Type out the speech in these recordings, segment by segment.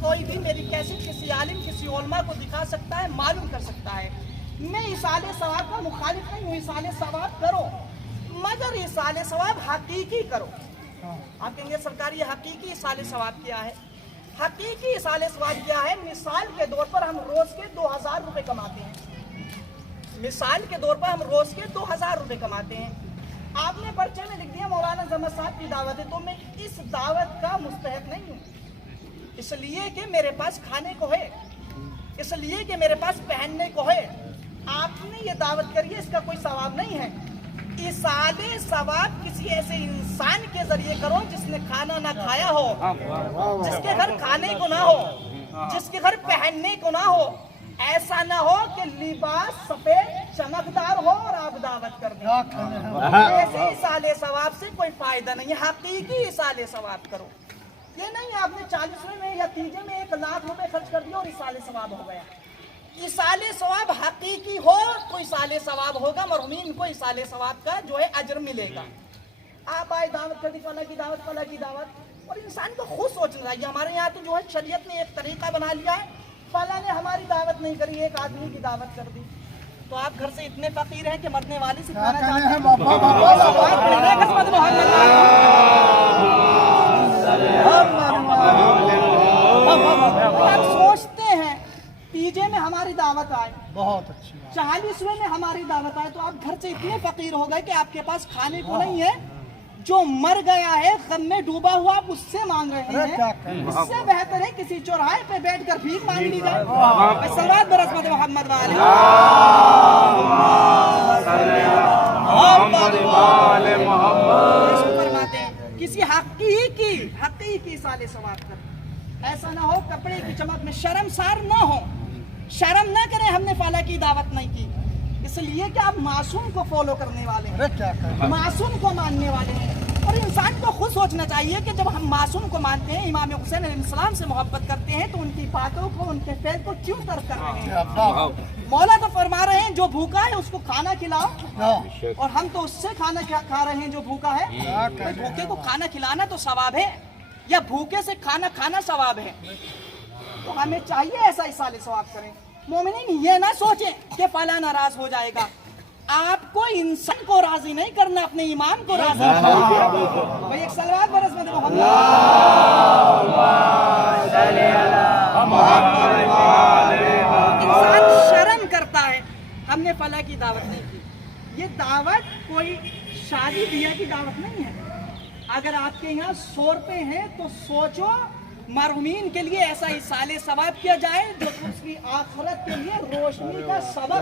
کوئی بھی میری کیسٹ کسی عالم کسی علماء کو دکھا سکتا ہے، معلوم کر سکتا ہے۔ میں ایصال ثواب کا مخالف نہیں ہوں، ایصال ثواب کرو، مگر ایصال ثواب حقیقی کرو۔ آپ کہیں گے سرکار یہ حقیقی ایصال ثواب کیا ہے؟ حقیقی ایصال ثواب کیا ہے؟ مثال کے طور پر ہم روز کے 2000 روپے کماتے ہیں، مثال کے طور پر ہم روز کے 2000 روپے کماتے ہیں۔ آپ نے پرچے میں لکھ دیا مولانا زمر صاحب کی دعوت ہے، تو میں اس دعوت کا مستحق نہیں ہوں، اس لیے کہ میرے پاس کھانے کو ہے، اس لیے کہ میرے پاس پہننے کو ہے۔ آپ نے یہ دعوت کری ہے، اس کا کوئی ثواب نہیں ہے۔ ایصال ثواب کسی ایسے انسان کے ذریعے کرو جس نے کھانا نہ کھایا ہو، جس کے گھر کھانے کو نہ ہو، جس کے گھر پہننے کو نہ ہو۔ ایسا نہ ہو کہ لباس سفید چمکدار ہو اور آپ دعوت کر دیں، ایسے ایصال ثواب سے کوئی فائدہ نہیں ہے۔ حقیقی ایصال ثواب کرو، یہ نہیں آپ نے 40ویں میں یا 30 میں 1 لاکھ روپے خرچ کر دیا اور ایصال ثواب ہو گیا۔ ایصال ثواب حقیقی ہو تو ایصال ثواب ہوگا، مرحومین کو ایصال ثواب کا جو ہے اجر ملے گا۔ آپ آئے دعوت کر دی، فلاں کی دعوت، فلاں کی دعوت، اور انسان کو خود سوچنا چاہیے۔ ہمارے یہاں تو جو ہے شریعت نے ایک طریقہ بنا لیا ہے، فلاں نے ہماری دعوت نہیں کری، ایک آدمی کی دعوت کر دی، تو آپ گھر سے اتنے فقیر ہیں کہ مرنے والی سے کھانا چاہتے ہیں۔ آپ سوچتے ہیں 30 میں ہماری دعوت آئے، بہت اچھی 40ویں میں ہماری دعوت آئے، تو آپ گھر سے اتنے فقیر ہو گئے کہ آپ کے پاس کھانے کو نہیں ہے۔ جو مر گیا ہے غم میں ڈوبا ہوا، آپ اس سے مانگ رہے ہیں، اس سے بہتر ہے کسی چوراہے پہ بیٹھ کر بھیک مانگ لی جائے۔ صلوات برحمت محمد والے فرماتے ہیں کسی حقیقی ایصال ثواب کر، ایسا نہ ہو کپڑے کی چمک میں شرمسار نہ ہو، شرم نہ کریں ہم نے فلاں کی دعوت نہیں کی، اس لیے کہ آپ معصوم کو فالو کرنے والے ہیں، معصوم کو ماننے والے ہیں۔ اور انسان کو خود سوچنا چاہیے کہ جب ہم معصوم کو مانتے ہیں، امام حسین علیہ السلام سے محبت کرتے ہیں، تو ان کی باتوں کو، ان کے فعل کو کیوں ترک کر رہے ہیں؟ مولا تو فرما رہے ہیں جو بھوکا ہے اس کو کھانا کھلاؤ، اور ہم تو اس سے کھانا کھا رہے ہیں جو بھوکا ہے۔ بھوکے کو کھانا کھلانا تو ثواب ہے، یا بھوکے سے کھانا کھانا ثواب ہے؟ تو ہمیں چاہیے ایسا ایصال ثواب کریں۔ مومنین یہ نہ سوچیں کہ فلاں ناراض ہو جائے گا، آپ کو انسان کو راضی نہیں کرنا، اپنے امام کو راضی کرنا۔ بھائی ایک صلوات برس میں انسان شرم کرتا ہے، ہم نے فلاں کی دعوت نہیں کی۔ یہ دعوت کوئی شادی بیاہ کی دعوت نہیں ہے۔ اگر آپ کے یہاں 100 روپے ہیں تو سوچو مرحومین کے لیے ایسا ایصال ثواب کیا جائے جو اس کی آخرت کے لیے روشنی کا سبب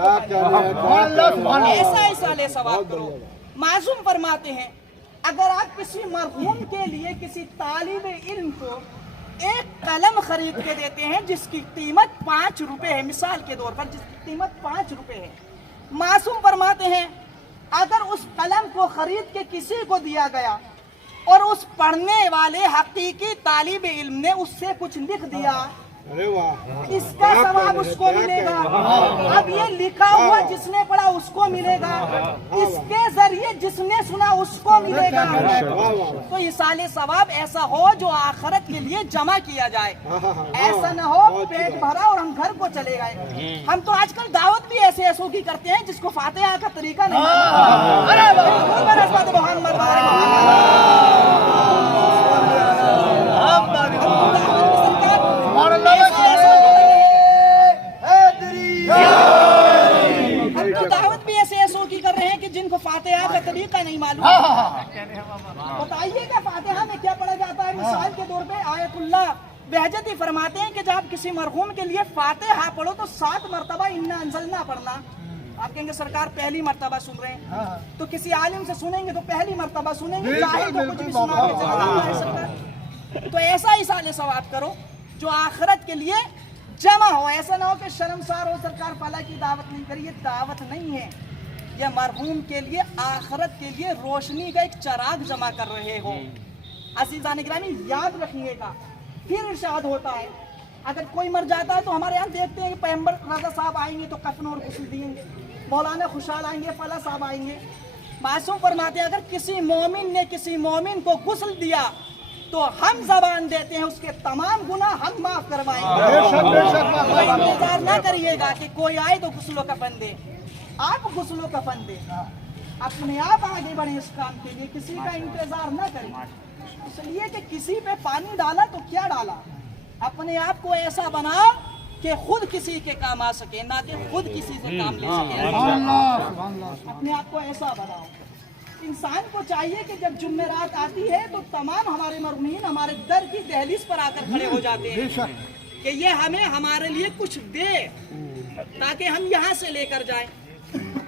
بنے، ایسا ایصال ثواب کرو۔ معصوم فرماتے ہیں اگر آپ کسی مرحوم کے لیے کسی طالب علم کو ایک قلم خرید کے دیتے ہیں جس کی قیمت 5 روپے ہے، مثال کے طور پر جس کی قیمت 5 روپے ہے، معصوم فرماتے ہیں اگر اس قلم کو خرید کے کسی کو دیا گیا اور اس پڑھنے والے حقیقی طالب علم نے اس سے کچھ لکھ دیا، اس کا ثواب اس کو ملے گا۔ اب یہ لکھا ہوا جس نے پڑھا اس کو ملے گا، اس کے ذریعے جس نے سنا اس کو ملے گا۔ تو ایصال ثواب ایسا ہو جو آخرت کے لیے جمع کیا جائے، ایسا نہ ہو پیٹ بھرا اور ہم گھر کو چلے گئے۔ ہم تو آج کل دعوت بھی ایسے ایسوں کی کرتے ہیں جس کو فاتحہ کا طریقہ نہیں جن کو فاتحہ کا طریقہ نہیں معلوم۔ بتائیے کہ فاتحہ میں کیا پڑھا جاتا ہے؟ مثال کے طور پہ آیت اللہ بہجتی فرماتے ہیں کہ جب کسی مرحوم کے لیے فاتحہ پڑھو تو 7 مرتبہ انا انزلنا پڑھنا۔ آپ کہیں گے سرکار پہلی مرتبہ سن رہے ہیں، تو کسی عالم سے سنیں گے تو پہلی مرتبہ سنیں گے، چاہے تو کچھ بھی سنا کے چلا جاتا ہے سرکار۔ تو ایسا ایصال ثواب کرو جو آخرت کے لیے جمع ہو، ایسا نہ ہو کہ شرمسار ہو سرکار فلاں کی دعوت نہیں کری۔ یہ دعوت نہیں ہے، یہ مرحوم کے لیے آخرت کے لیے روشنی کا ایک چراغ جمع کر رہے ہو۔ عزیزان گرامی یاد رکھیے گا، پھر ارشاد ہوتا ہے اگر کوئی مر جاتا ہے تو ہمارے یہاں دیکھتے ہیں کہ پیغمبر رضا صاحب آئیں گے تو کفن اور غسل دیں گے، مولانا خوشحال آئیں گے، فلاں صاحب آئیں گے۔ معصوم فرماتے ہیں اگر کسی مومن نے کسی مومن کو غسل دیا تو ہم زبان دیتے ہیں اس کے تمام گناہ ہم معاف کوئی انتظار نہ کریے گا کہ کوئی آئے تو غسل و کفن دے، آپ غسل و کفن دے، اپنے آپ آگے بڑھیں اس کام کے لیے، کسی کا انتظار نہ کریں، اس لیے کہ کسی پہ پانی ڈالا تو کیا ڈالا، اپنے آپ کو ایسا بناؤ کہ خود کسی کے کام آ سکے، نہ کہ خود کسی سے کام لے سکے، اپنے آپ کو ایسا بناؤ۔ انسان کو چاہیے کہ جب جمعرات آتی ہے تو تمام ہمارے مرحومین ہمارے در کی دہلیز پر آ کر کھڑے ہو جاتے ہیں کہ یہ ہمیں ہمارے لیے کچھ دے تاکہ ہم یہاں سے لے کر جائیں،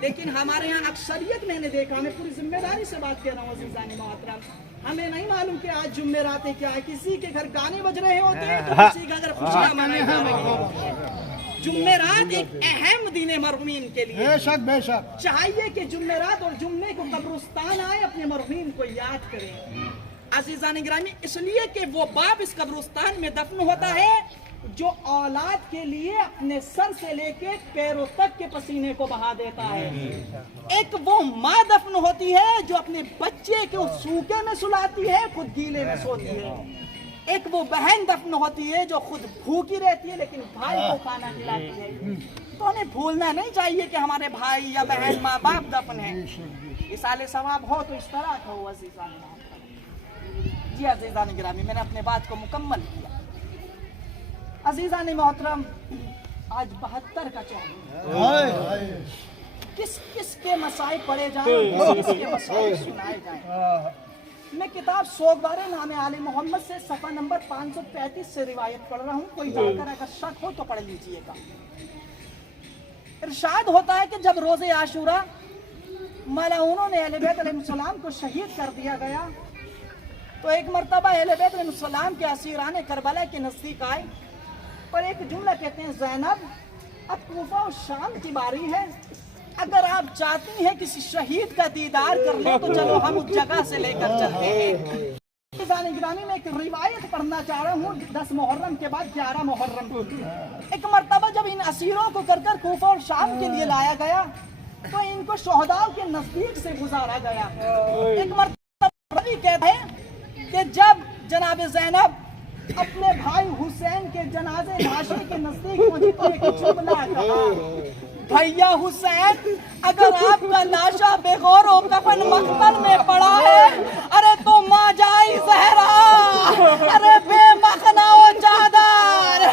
لیکن ہمارے یہاں اکثریت میں نے دیکھا، میں پوری ذمہ داری سے بات کر رہا ہوں عزیزان محترم، ہمیں نہیں معلوم کہ آج جمعرات کیا ہے، کسی کے گھر گانے بج رہے ہوتے ہیں تو کسی کا گھر خوشیاں منائی جا رہی ہوتی ہیں۔ جمعرات ایک اہم دن ہے مرحومین کے لیے، بے شک چاہیے کہ جمعرات اور جمعے کو قبرستان آئے، اپنے مرحومین کو یاد کریں عزیزان گرامی، اس لیے کہ وہ باپ اس قبرستان میں دفن ہوتا ہے جو اولاد کے لیے اپنے سر سے لے کے پیروں تک کے پسینے کو بہا دیتا ہے، ایک وہ ماں دفن ہوتی ہے جو اپنے بچے کو سوکھے میں سلاتی ہے، خود گیلے میں سوتی ہے، ایک وہ بہن دفن ہوتی ہے جو خود بھوکی رہتی ہے لیکن بھائی کو کھانا کھلاتی ہے، تو ہمیں بھولنا نہیں چاہیے کہ ہمارے بھائی یا بہن ماں باپ دفن ہیں، اصال ثواب ہو تو اس طرح کا ہو عزیزان محترم۔ جی عزیزان گرامی، میں نے اپنے بات کو مکمل کیا۔ عزیزان محترم، آج 72 کا چوتھا، کس کس کے مسائل پڑھے جائیں، کس کے مسائل سنائے جائیں۔ میں کتاب سوگوارِ نام آل محمد سے صفحہ نمبر 535 سے روایت پڑھ رہا ہوں، کوئی جا کر اگر شک ہو تو پڑھ لیجئے گا۔ ارشاد ہوتا ہے کہ جب روز عاشورہ ملعونوں نے اہل بیت علیہ السلام کو شہید کر دیا گیا تو ایک مرتبہ اہل بیت علیہ السلام کے اسیران کربلا کے نزدیک آئے اور ایک جملہ کہتے ہیں، زینب اب کوفہ و شام کی باری ہے، اگر آپ چاہتی ہیں کسی شہید کا دیدار کر لیں تو چلو ہم اس جگہ سے لے کر چلتے ہیں۔ عزیزان گرامی، میں ایک روایت پڑھنا چاہ رہا ہوں 10 محرم کے بعد 11 محرم کو۔ ایک مرتبہ جب ان اسیروں کو کر کر کوفہ اور شام کے لیے لایا گیا تو ان کو شہداء کے نزدیک سے گزارا گیا۔ ایک مرتبہ راوی کہتا ہے کہ جب جناب زینب اپنے بھائی حسین کے جنازے لاشے کے نزدیک پہنچی تو ایک جملہ کہا، بھیا حسین اگر آپ کا لاشا بے غور و کفن مقتل میں پڑا ہے، ارے تو ماں جائی زہرا، ارے بے مخنا و چادر،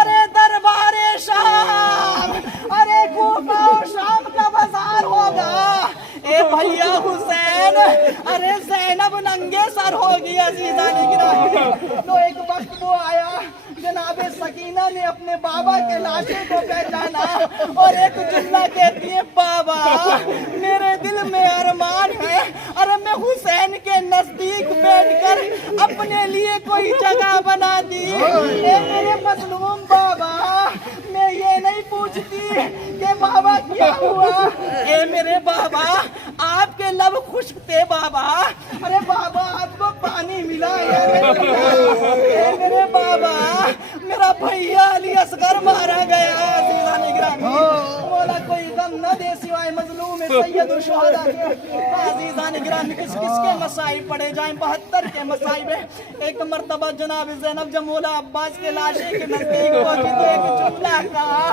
ارے دربار شام، ارے کوفہ و شام کا بازار ہوگا، اے بھیا حسین ارے زینب ننگے سر ہوگی۔ عزیزان گرامی، تو ایک وقت وہ آیا، جناب سکینہ نے اپنے بابا کے لاشے کو پہچانا اور ایک جملہ کہتی ہے، بابا میرے دل میں ارمان ہے، ارے میں حسین کے نزدیک بیٹھ کر اپنے لیے کوئی جگہ بنا دی، اے میرے مظلوم بابا، میں یہ نہیں پوچھتی کہ بابا کیا ہوا، اے میرے بابا آپ کے لب خشک تھے بابا، ارے بابا آپ کو پانی ملا، اے میرے بابا میرا بھیا علی اصغر مارا گیا۔ عزیزان گرامی، مولا کوئی غم نہ دے سوائے مظلوم سید الشہداء کے۔ عزیزان گرامی، کس کس کے مسائل پڑھے جائیں، 72 کے مسائل ہے۔ ایک مرتبہ جناب زینب جب مولا عباس کے لاشے کے نزدیک پہنچی تو ایک جملہ کہا،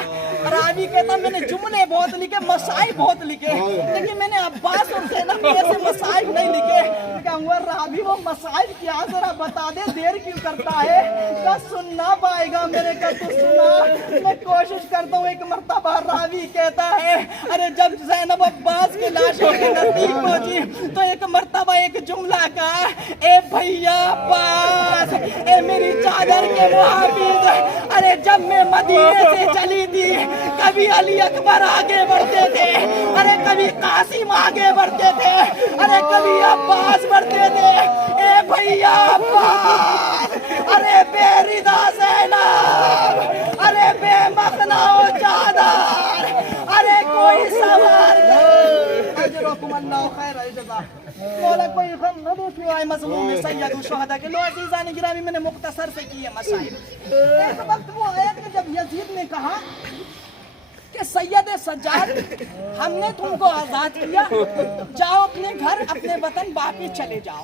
راوی کہتا میں نے جملے بہت لکھے، مسائل بہت لکھے، لیکن میں نے عباس اور زینب کے ایسے مسائل نہیں لکھے۔ کہا راوی وہ مسائل کیا ذرا بتا دے، دیر کیوں کرتا ہے، کہا سننا پائے گا میرے کا تو سنا، میں کوشش کرتا ہوں۔ ایک مرتبہ راوی کہتا ہے، ارے جب زینب عباس کے لاشے کے نزدیک پہنچی تو ایک مرتبہ ایک جملہ کہا، اے بھیا عباس، اے میری چادر کے محافظ، ارے جب میں مدینے سے چلی تھی کبھی علی اکبر آگے بڑھتے تھے، ارے کبھی قاسم آگے بڑھتے تھے، ارے کبھی عباس بڑھتے تھے، اے بھیا عباس، ارے بے رضا زینب، ارے بے مخنا و چادر، ارے کوئی سوار کر، اجرکم اللہ خیر الجزا۔ مولا کوئی غم نہ دے سوائے مظلوم سید الشہداء کے۔ لو عزیزان گرامی، میں نے مختصر سے کیے مسائل۔ ایک وقت وہ آیا کہ جب یزید نے کہا کہ سید سجاد ہم نے تم کو آزاد کیا، جاؤ اپنے گھر اپنے وطن واپس چلے جاؤ۔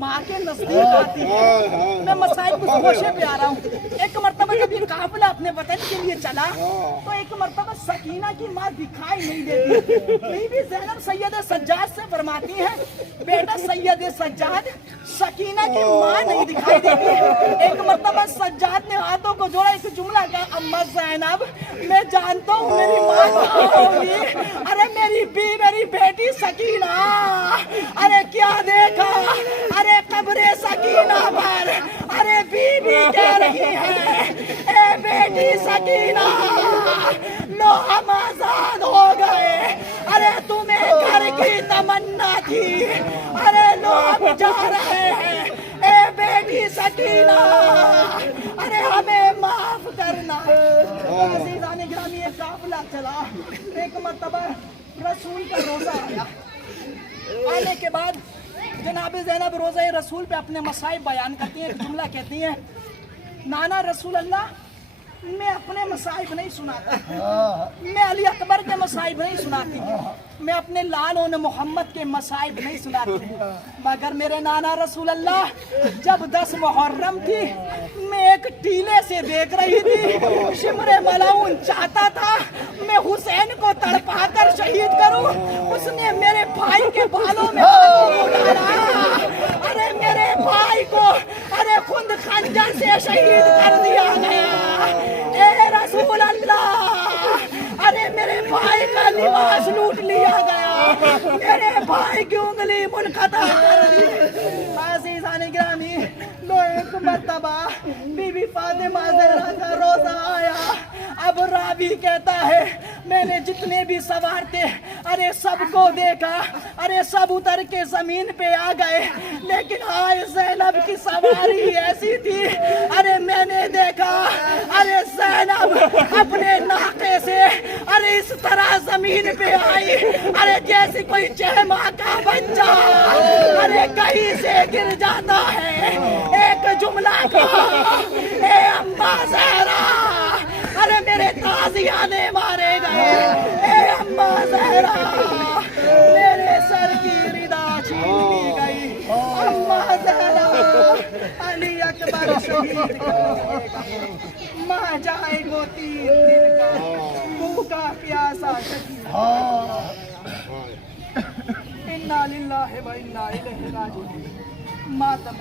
ماں کے نزدیک آتی ہے میں مسائل کچھ گوشے پہ آ رہا ہوں. ایک مرتبہ جب یہ قافلہ اپنے وطن کے لیے چلا تو ایک مرتبہ سکینہ کی ماں دکھائی نہیں دیتی. بی بی زینب سید سجاد سے فرماتی ہے بیٹا سید سجاد سکینہ کی ماں نہیں دکھائی دیتی. ایک مرتبہ سجاد نے ہاتھوں کو جوڑا ایک جملہ کہا اما زینب میں جانتا ہوں میری ماں کہاں ہوگی. ارے میری بیٹی سکینہ ارے کیا دیکھا ارے قبر سکینہ پر ارے بی بی کہہ رہی ہے اے بیٹی سکینہ لو ہم آزاد ہو گئے. ارے تمہیں گھر کی تمنا تھی ارے لو ہم جا رہے ہیں اے بیٹی سکینہ ارے ہمیں معاف کرنا. عزیزان گرامی ایک قافلہ چلا. ایک مرتبہ رسول کا روزہ آیا. آنے کے بعد جناب زینب روزہ رسول پہ اپنے مصائب بیان کرتی ہیں. ایک جملہ کہتی ہیں نانا رسول اللہ میں اپنے مصائب نہیں سناتا, میں علی اکبر کے مصائب نہیں سناتی, میں اپنے لال و محمد کے مصائب نہیں سناتی, مگر میرے نانا رسول اللہ جب 10 محرم تھی میں ایک ٹیلے سے دیکھ رہی تھی. شمر ملعون چاہتا تھا میں حسین کو تڑپا کر شہید کروں. اس نے میرے بھائی کے بالوں میں ڈالا. ارے میرے بھائی کو ارے خود خنجر سے شہید کر دیا گیا. اے رسول اللہ ارے میرے بھائی کا لباس لوٹ لیا گیا, میرے بھائی کی انگلی منقطع کر دی. عزیزان گرامی لو ایک مرتبہ بی بی فاطمہ زہرا کا روزہ آیا. اب راوی کہتا ہے میں نے جتنے بھی سوار تھے ارے سب کو دیکھا ارے سب اتر کے زمین پہ آ گئے, لیکن آئے زینب کی سواری ایسی تھی ارے میں نے دیکھا ارے زینب اپنے ناقے سے ارے اس طرح زمین پہ آئی ارے جیسے کوئی چہما کا بچہ ارے کہیں سے گر جاتا ہے. ایک جملہ کہا اے اما زہرا ارے میرے تازیانے مارے گئے. اے اما زہرا میرے سر کی ردا چھین لی گئی. اما زہرا علی اکبر شہید کر ماں جائے گو 3 دن کا بھوکا پیاسا شہید. انا للہ و انا الیہ راجعون. ماتم